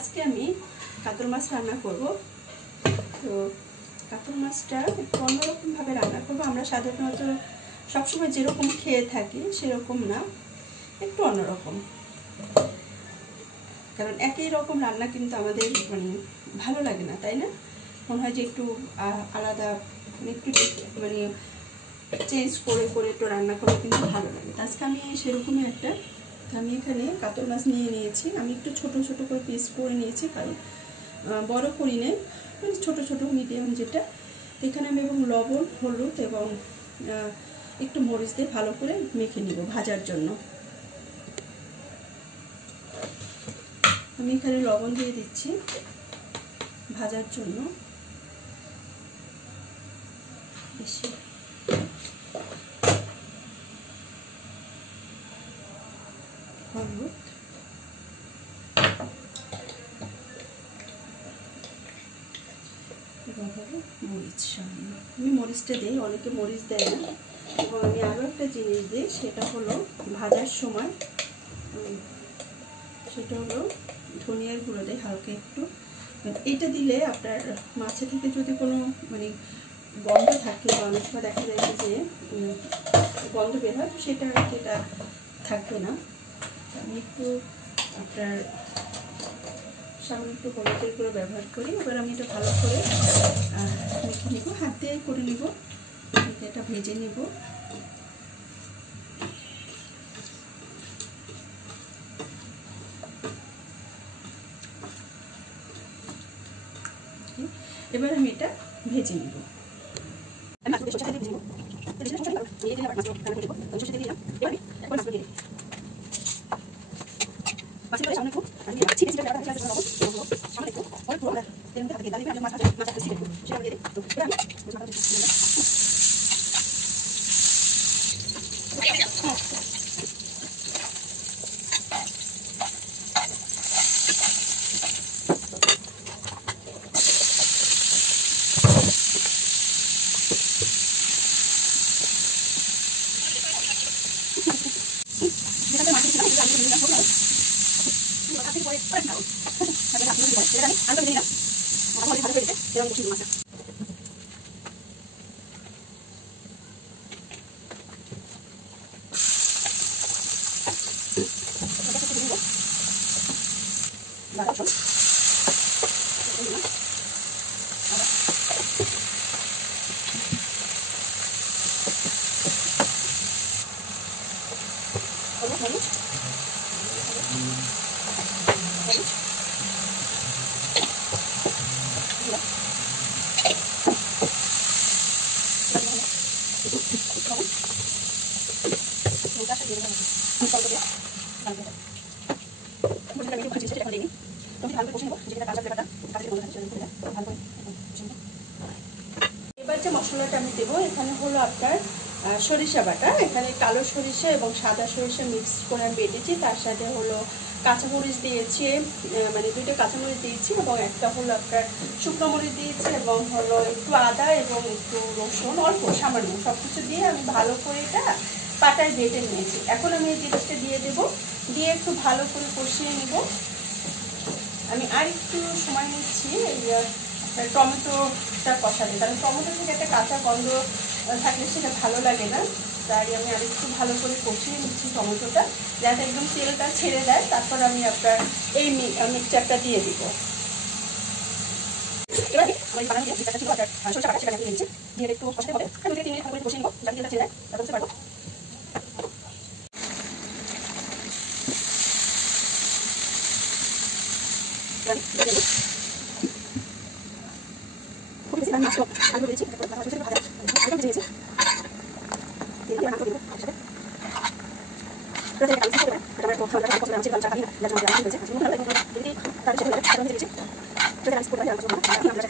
আজকে আমি কাতল মাছ রান্না করব। তো কাতল মাছটা একটু অন্যরকমভাবে রান্না করব। আমরা সাধারণত সবসময় যেরকম খেয়ে থাকি সেরকম না, একটু অন্যরকম। কারণ একই রকম রান্না কিন্তু আমাদের ভালো লাগে না, তাই না? মনে হয় যে একটু আলাদা, একটু চেঞ্জ করে করে একটু রান্না করে কিন্তু ভালো লাগে। আজকে আমি সেরকমই আমি এখানে কাতল মাছ নিয়ে নিয়েছি। আমি একটু ছোট ছোট করে পিস করে নিয়েছি, কারণ বড় করি নেই, ছোট ছোট মিডিয়াম যেটা। এখানে আমি এবং লবণ, হলুদ এবং একটু মরিচ দিয়ে ভালো করে মেখে নিব ভাজার জন্য। আমি এখানে লবণ দিয়ে দিচ্ছি ভাজার জন্য বেশি। হলুদ, মরিচ সামান্য, আমি মরিচটা দিই, অনেকে মরিচ দেয় না। এবং আমি আরও একটা জিনিস দিই, সেটা হলো ভাজার সময়, সেটা হলো ধনিয়ার গুঁড়ো দেয় হালকা একটু। এটা দিলে আপনার মাছে থেকে যদি কোনো গন্ধ থাকে বা অনেক সময় দেখা যায় যে গন্ধ বের হয়, সেটা আর কি এটা থাকবে না। আমি একটু আপনার সামান্য একটু হলুদের গুঁড়ো ব্যবহার করি। এবার আমি এটা ভালো করে মেখে নিব, হাত দিয়ে করে নিব, এটা ভেজে নিব। এবার আমি এটা ভেজে নিব। এবার যে মশলাটা আমি দেবো, এখানে হলো আপনার সরিষা বাটা। এখানে কালো সরিষা এবং সাদা সরিষা মিক্স করে আমি বেটেছি। তার সাথে হলো কাঁচামরিচ দিয়েছি, দুইটা কাঁচামরিচ দিয়েছি, এবং একটা হলো আপনার শুকনো মরিচ দিয়েছি, এবং হলো একটু আদা এবং একটু রসুন, অল্প সামান্য, সব কিছু দিয়ে আমি ভালো করে এটা পাটায় বেটে নিয়েছি। এখন আমি এই জিনিসটা দিয়ে দেবো, দিয়ে একটু ভালো করে কষিয়ে নিব। আমি আর একটু সময় নিচ্ছি এই টমেটোটা কষাতে, কারণ টমেটো থেকে একটা কাঁচা গন্ধ থাকলে সেটা ভালো লাগে না। তাই আমি আর একটু ভালো করে কষিয়ে নিচ্ছি টমেটোটা, যাতে একদম তেলটা ছেড়ে দেয়। তারপর আমি আপনার এই মিক্সচারটা দিয়ে দিব। এবার আমি বানানো যে মিক্সচারটা ছিল সরষে বাটা, সেটা আমি নিয়েছি, দিয়ে একটু কষাতে হবে। 2 থেকে 3 মিনিট ভালো করে কষিয়ে নিব, যাতে তেলটা ছেড়ে দেয়, তারপর বুঝতে পারবো। খুবই বেশি মাছ আলু দিয়েছি, ভাজা আলু ভেজেছি, তেল দিয়ে মাংস দিব সাথে। প্রথমে কালো করে আমরা তো ঠান্ডা করে আমি চিকেন চাকানি লাগা দিয়ে আমি ভেজে আমি ভালো করে দিই, তার সাথে আমি কারণ দিয়েছি। প্রথমে রাইস করে আমি আমরা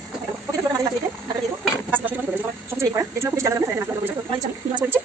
ওকে তো আমরা দিয়ে আমরা দিয়ে 5-10 মিনিট করে সব কিছু করা যেটা খুব জানা আমি মাছ করেছি।